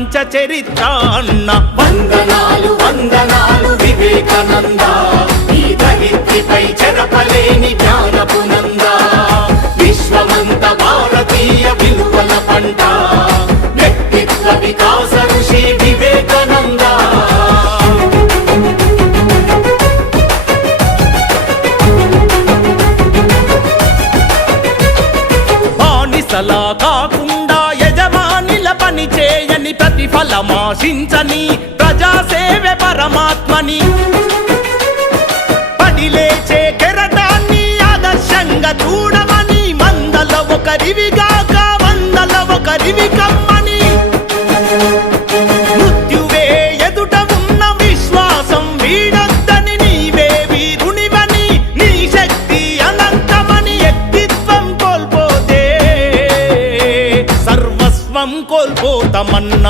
పంచ చరిత్ర అన్న. వందనాలు వందనాలు వివేకానంద, ఈ ధరిత్రిపై చెరపలేని జ్ఞానపు నంద. విశ్వమంత భారతీయ విలువల పంట, వ్యక్తిత్వ వికాస ఋషి వివేకానంద. బానిసలా కాకుండా యజమానిల పని చేయని, ప్రతిఫలమాశించని ప్రజాసేవే పరమాత్మని. పడిలేచే కెరటాన్ని ఆదర్శంగా చూడమని, మందల ఒకరివిగాక వందల ఒకరివి కమ్మ.